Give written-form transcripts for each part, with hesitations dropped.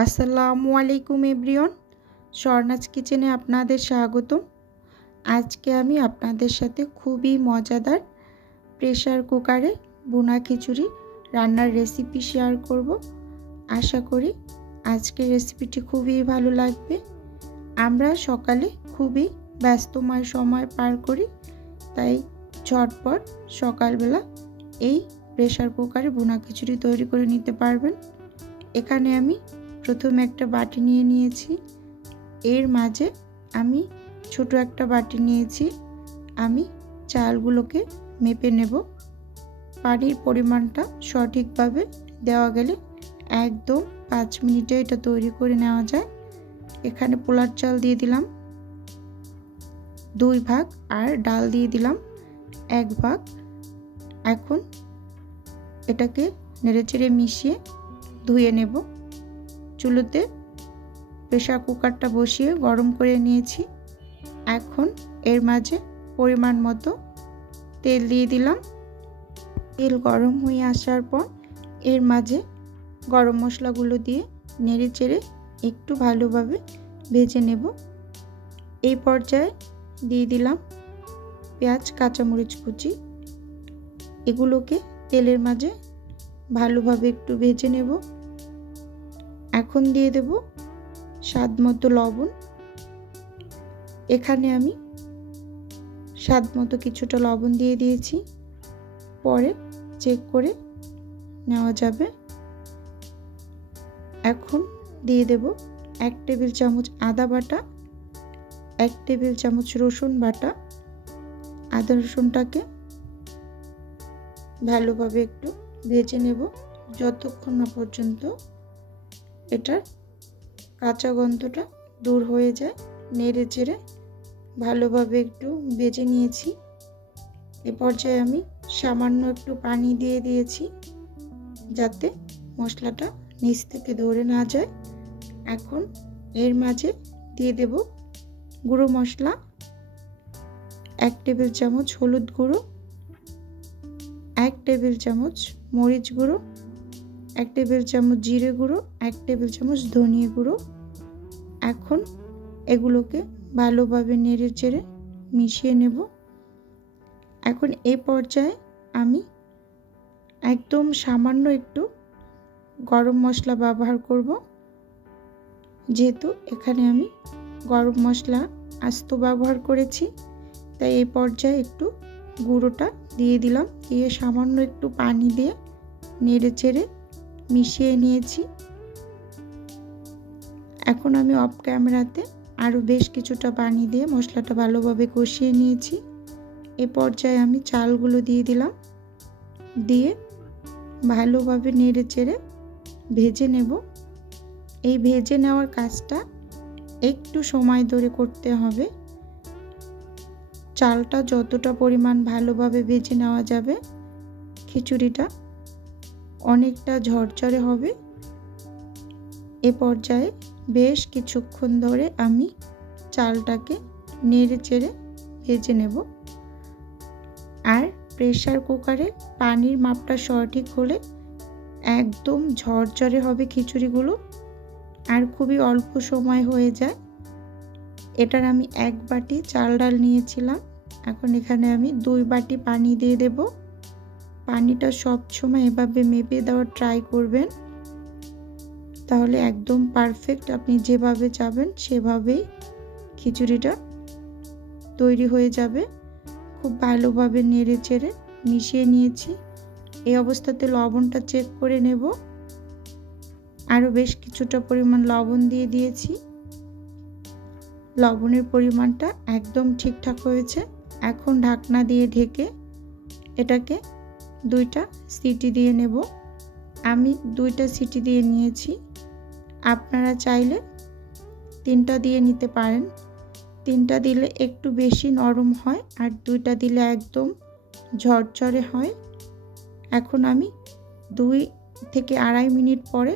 আসসালামু আলাইকুম এভরিওয়ান, স্বর্ণাজ কিচেনে আপনাদের স্বাগতম। আজকে আমি আপনাদের সাথে খুবই মজাদার প্রেসার কুকারে ভুনা খিচুড়ি রান্নার রেসিপি শেয়ার করব। আশা করি আজকের রেসিপিটি খুবই ভালো লাগবে। আমরা সকালে খুবই ব্যস্তময় সময় পার করি, তাই ঝটপট সকালবেলা এই প্রেসার কুকারে ভুনা খিচুড়ি তৈরি করে নিতে পারবেন। এখানে আমি প্রথমে একটা বাটি নিয়ে নিয়েছি, এর মাঝে আমি ছোট একটা বাটি নিয়েছি। আমি চালগুলোকে মেপে নেব। পানির পরিমাণটা সঠিকভাবে দেওয়া গেলে একদম 5 মিনিটে এটা তৈরি করে নেওয়া যায়। এখানে পোলার চাল দিয়ে দিলাম 2 ভাগ আর ডাল দিয়ে দিলাম 1 ভাগ। এখন এটাকে নেড়েচেড়ে মিশিয়ে ধুয়ে নেব। চুলোতে প্রেসার কুকারটা বসিয়ে গরম করে নিয়েছি। এখন এর মাঝে পরিমাণ মতো তেল দিয়ে দিলাম। তেল গরম হয়ে আসার পর এর মাঝে গরম মশলাগুলো দিয়ে নেড়েচেড়ে একটু ভালোভাবে ভেজে নেব। এই পর্যায়ে দিয়ে দিলাম পেঁয়াজ, কাঁচামরিচ কুচি। এগুলোকে তেলের মাঝে ভালোভাবে একটু ভেজে নেব। এখন দিয়ে দেব স্বাদ মতো লবণ। এখানে আমি স্বাদ মতো কিছুটা লবণ দিয়ে দিয়েছি, পরে চেক করে নেওয়া যাবে। এখন দিয়ে দেব 1 টেবিল চামচ আদা বাটা, 1 টেবিল চামচ রসুন বাটা। আদা রসুনটাকে ভালোভাবে একটু ভেজে নেব যতক্ষণ না পর্যন্ত এটার কাঁচা গন্ধটা দূর হয়ে যায়। নেড়ে চেড়ে ভালোভাবে একটু ভেজে নিয়েছি। এ পর্যায়ে আমি সামান্য একটু পানি দিয়ে দিয়েছি যাতে মশলাটা নিচ থেকে ধরে না যায়। এখন এর মাঝে দিয়ে দেব গুঁড়ো মশলা, 1 টেবিল চামচ হলুদ গুঁড়ো, 1 টেবিল চামচ মরিচ গুঁড়ো, 1 টেবিল চামচ জিরে গুঁড়ো, 1 টেবিল চামচ ধনিয়া গুঁড়ো। এখন এগুলোকে ভালোভাবে নেড়ে চেড়ে মিশিয়ে নেব। এখন এই পর্যায়ে আমি একদম সামান্য একটু গরম মশলা ব্যবহার করব, যেহেতু এখানে আমি গরম মশলা আস্ত ব্যবহার করেছি। তাই এই পর্যায়ে একটু গুঁড়োটা দিয়ে দিলাম, দিয়ে সামান্য একটু পানি দিয়ে নেড়ে চেড়ে মিশিয়ে নিয়েছি। এখন আমি অফ ক্যামেরাতে আরও বেশ কিছুটা পানি দিয়ে মশলাটা ভালোভাবে কষিয়ে নিয়েছি। এ পর্যায়ে আমি চালগুলো দিয়ে দিলাম, দিয়ে ভালোভাবে নেড়ে চেড়ে ভেজে নেব। এই ভেজে নেওয়ার কাজটা একটু সময় ধরে করতে হবে। চালটা যতটা পরিমাণ ভালোভাবে ভেজে নেওয়া যাবে, খিচুড়িটা অনেকটা ঝরঝরে হবে। এ পর্যায়ে বেশ কিছুক্ষণ ধরে আমি চালটাকে নেড়ে চেড়ে ভেজে নেব। আর প্রেসার কুকারে পানির মাপটা সঠিক হলে একদম ঝরঝরে হবে খিচুড়িগুলো, আর খুবই অল্প সময় হয়ে যায়। এটার আমি 1 বাটি চাল ডাল নিয়েছিলাম, এখন এখানে আমি 2 বাটি পানি দিয়ে দেব। পানিটা সব সময় এভাবে মেপে দেওয়ার ট্রাই করবেন, তাহলে একদম পারফেক্ট আপনি যেভাবে চাবেন সেভাবেই খিচুড়িটা তৈরি হয়ে যাবে। খুব ভালোভাবে নেড়ে চেড়ে মিশিয়ে নিয়েছি। এই অবস্থাতে লবণটা চেক করে নেব। আরও বেশ কিছুটা পরিমাণ লবণ দিয়ে দিয়েছি। লবণের পরিমাণটা একদম ঠিকঠাক হয়েছে। এখন ঢাকনা দিয়ে ঢেকে এটাকে 2টা সিটি দিয়ে নেব। আমি 2টা সিটি দিয়ে নিয়েছি, আপনারা চাইলে 3টা দিয়ে নিতে পারেন। 3টা দিলে একটু বেশি নরম হয়, আর 2টা দিলে একদম ঝরঝরে হয়। এখন আমি 2 থেকে 2.5 মিনিট পরে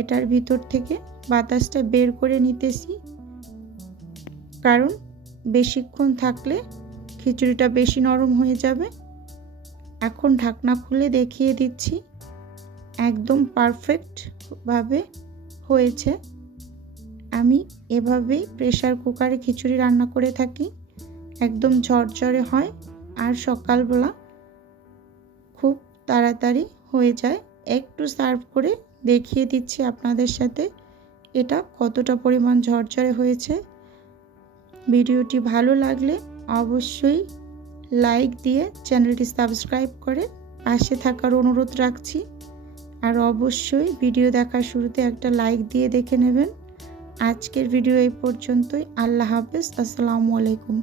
এটার ভিতর থেকে বাতাসটা বের করে নিতেছি, কারণ বেশিক্ষণ থাকলে খিচুড়িটা বেশি নরম হয়ে যাবে। এখন ঢাকনা খুলে দেখিয়ে দিচ্ছি, একদম পারফেক্টভাবে হয়েছে। আমি এভাবেই প্রেসার কুকারে খিচুড়ি রান্না করে থাকি, একদম ঝরঝরে হয় আর সকালবেলা খুব তাড়াতাড়ি হয়ে যায়। একটু সার্ভ করে দেখিয়ে দিচ্ছি আপনাদের সাথে এটা কতটা পরিমাণ ঝরঝরে হয়েছে। ভিডিওটি ভালো লাগলে অবশ্যই লাইক দিয়ে চ্যানেলটি সাবস্ক্রাইব করে পাশে থাকার অনুরোধ রাখছি। আর অবশ্যই ভিডিও দেখার শুরুতে একটা লাইক দিয়ে দেখে নেবেন। আজকের ভিডিও এই পর্যন্তই। আল্লাহ হাফেজ। আসসালামু আলাইকুম।